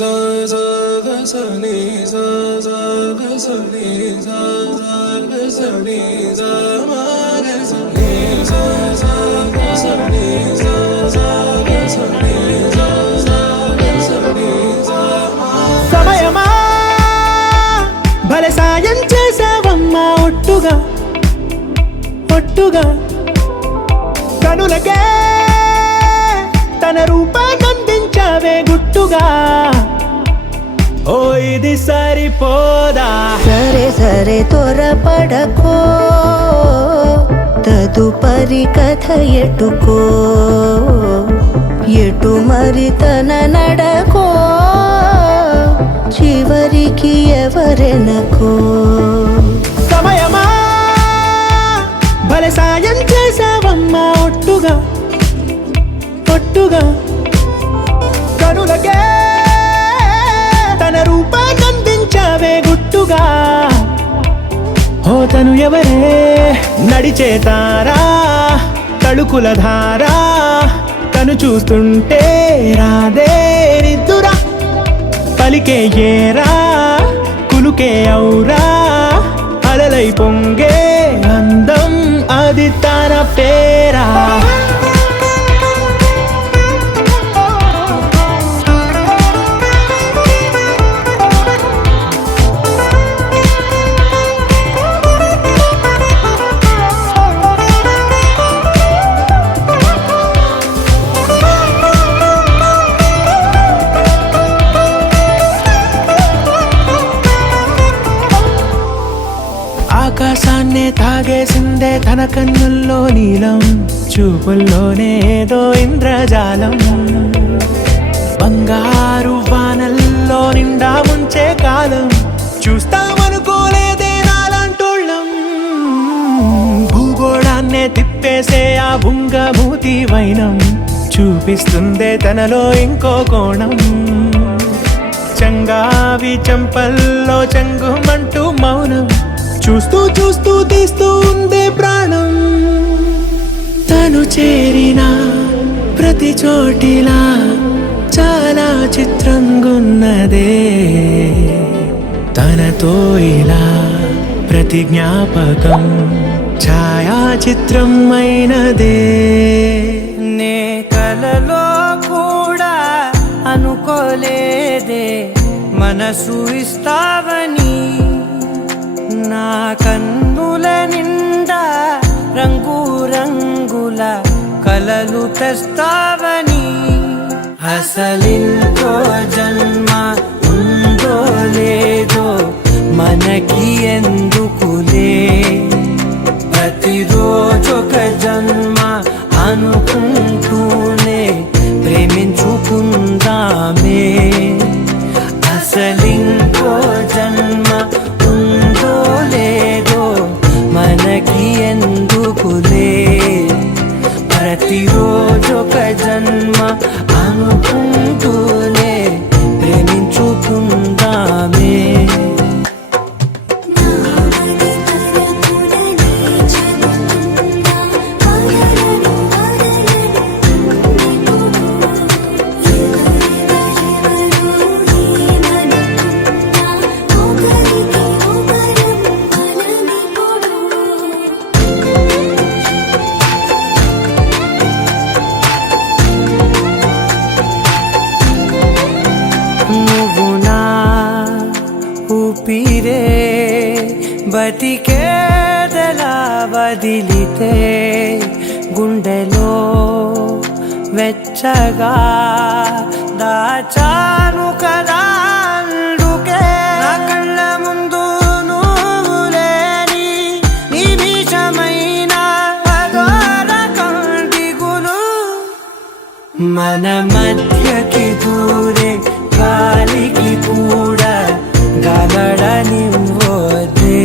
sa sa ga sa ni sa sa ga sa ni sa sa ga sa ni sa ma ga sa ni sa sa ga sa ni sa sa ga sa ni sa sa ga sa ni sa ma సమయమా భలే సాయం చేసావమ్మా ఒట్టుగా ఒట్టుగా కనులకే తన రూపాన్నందించావే గుట్టుగా ఓ ఇది సరిపోదా సరే సరే త్వరపడకో తదుపరి కథ ఎటుకో ఎటు మరి తన నడకో చివరికి ఎవరెనకో సమయమా భలే సాయం చేసావమ్మా ఒట్టుగా ఒట్టుగా కనులకే తన రూపాన్నందించావే గుట్టుగా ఓ తను ఎవరే నడిచే తారా తళుకుల ధారా తను చూస్తుంటే రాదే నిద్దురా పలికే ఏరా కులుకే ఔరా అలలై పొంగే అందం అది తన పేరా ఆకాశాన్నే తాగేసిందే తన కన్నుల్లో నీలం చూపుల్లోనే ఏదో ఇంద్రజాలం బంగారు వానల్లో నిండా ముంచే కాలం చూస్తామనుకోలేదే నాలాంటోళ్ళం భూగోళాన్నే తిప్పేసే ఆ బుంగమూతి వైనం చూపిస్తుందే తనలో ఇంకో కోణం చంగావి చంపల్లో చంగుమంటూ మౌనం చూస్తూ చూస్తూ తీస్తూ ఉందే ప్రాణం తను చేరిన ప్రతి చోటిలా చాలా చిత్రంగున్నదే తనతో ఇలా ప్రతి జ్ఞాపకం ఛాయాచిత్రం అయినదే నే కలలో కూడా అనుకోలేదే మనసు ఇస్తావని నా కన్నుల నిండా రంగు రంగుల కలలు తెస్తావని అసలింకో జన్మ ఉందో లేదో మనకి ఎందుకులే ప్రతిరోజొక జన్మ అనుకుంటూనే ప్రేమించుకుందామే అసలింకో జన్మ ఉందో లేదో మనకి ఎందుకులే ప్రతిరోజొక జన్మ అనుకుంటూనే ప్రేమించుకుందామే ఊపిరే బతికేదలా వదిలితే గుండెలో వెచ్చగా దాచాను కదా అందుకే నా కళ్ళ ముందు నువ్వు లేని నిమిషమైన అఘోర కంటిగులు మన మధ్యకి దూరే గాలికి కూడా గలడనివ్వదే